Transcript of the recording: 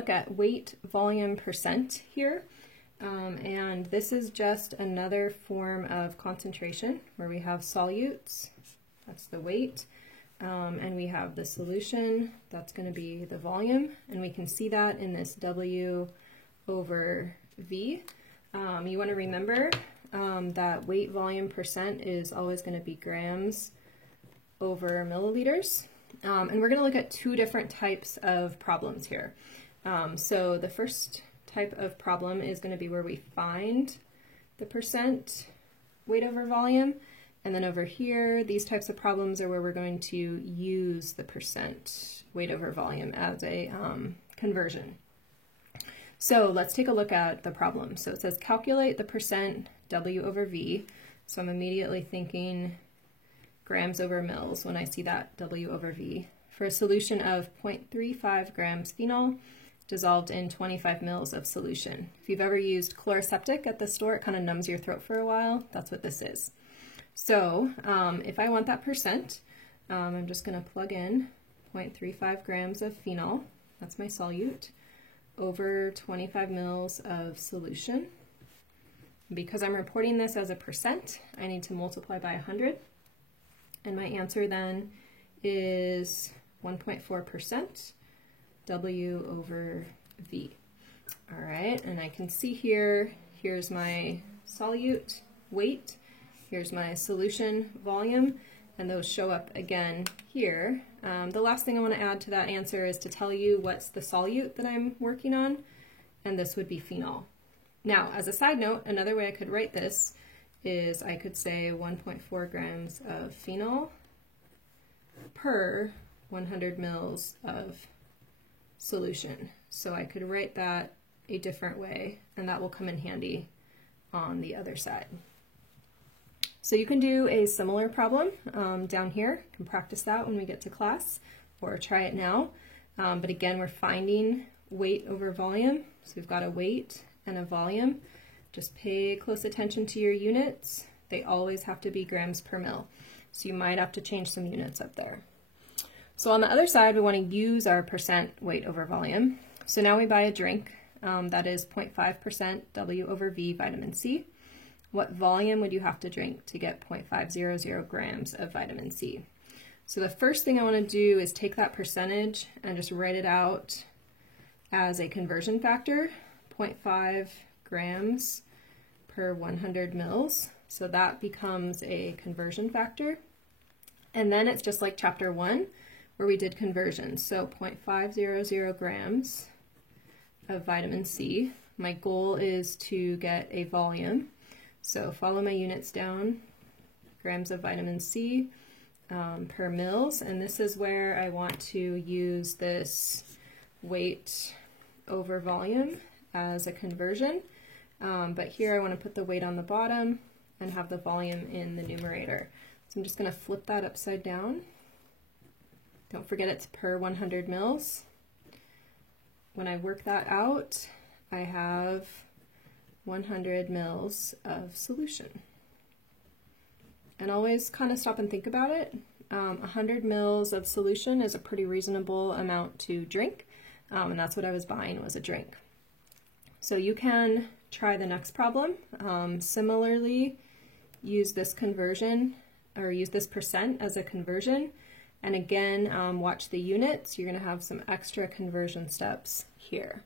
Look at weight, volume, percent here. And this is just another form of concentration where we have solutes, that's the weight, and we have the solution, that's going to be the volume, and we can see that in this W over V. You want to remember that weight, volume, percent is always going to be grams over milliliters. And we're going to look at two different types of problems here. So the first type of problem is going to be where we find the percent weight over volume, and then over here these types of problems are where we're going to use the percent weight over volume as a conversion. So let's take a look at the problem. So it says calculate the percent W over V. So I'm immediately thinking grams over mils when I see that W over V. For a solution of 0.35 grams phenol dissolved in 25 mils of solution. If you've ever used Chloraseptic at the store, it kind of numbs your throat for a while. That's what this is. So if I want that percent, I'm just going to plug in 0.35 grams of phenol, that's my solute, over 25 mils of solution. Because I'm reporting this as a percent, I need to multiply by 100. And my answer then is 1.4%. W over V. All right, and I can see here, here's my solute weight, here's my solution volume, and those show up again here. The last thing I want to add to that answer is to tell you what's the solute that I'm working on, and this would be phenol. Now, as a side note, another way I could write this is I could say 1.4 grams of phenol per 100 mils of solution. So I could write that a different way, and that will come in handy on the other side. So you can do a similar problem down here. You can practice that when we get to class, or try it now. But again, we're finding weight over volume. So we've got a weight and a volume. Just pay close attention to your units. They always have to be grams per mil. So you might have to change some units up there. So on the other side, we want to use our percent weight over volume. So now we buy a drink that is 0.5% W over V vitamin C. What volume would you have to drink to get 0.500 grams of vitamin C? So the first thing I want to do is take that percentage and just write it out as a conversion factor, 0.5 grams per 100 mils. So that becomes a conversion factor. And then it's just like chapter 1, where we did conversions. So 0.500 grams of vitamin C. My goal is to get a volume. So follow my units down, grams of vitamin C per mils. And this is where I want to use this weight over volume as a conversion. But here I want to put the weight on the bottom and have the volume in the numerator. So I'm just going to flip that upside down. Don't forget it's per 100 mils. When I work that out, I have 100 mils of solution. And always kind of stop and think about it. 100 mils of solution is a pretty reasonable amount to drink, and that's what I was buying, was a drink. So you can try the next problem. Similarly, use this conversion, or use this percent as a conversion. And again, watch the units. You're going to have some extra conversion steps here.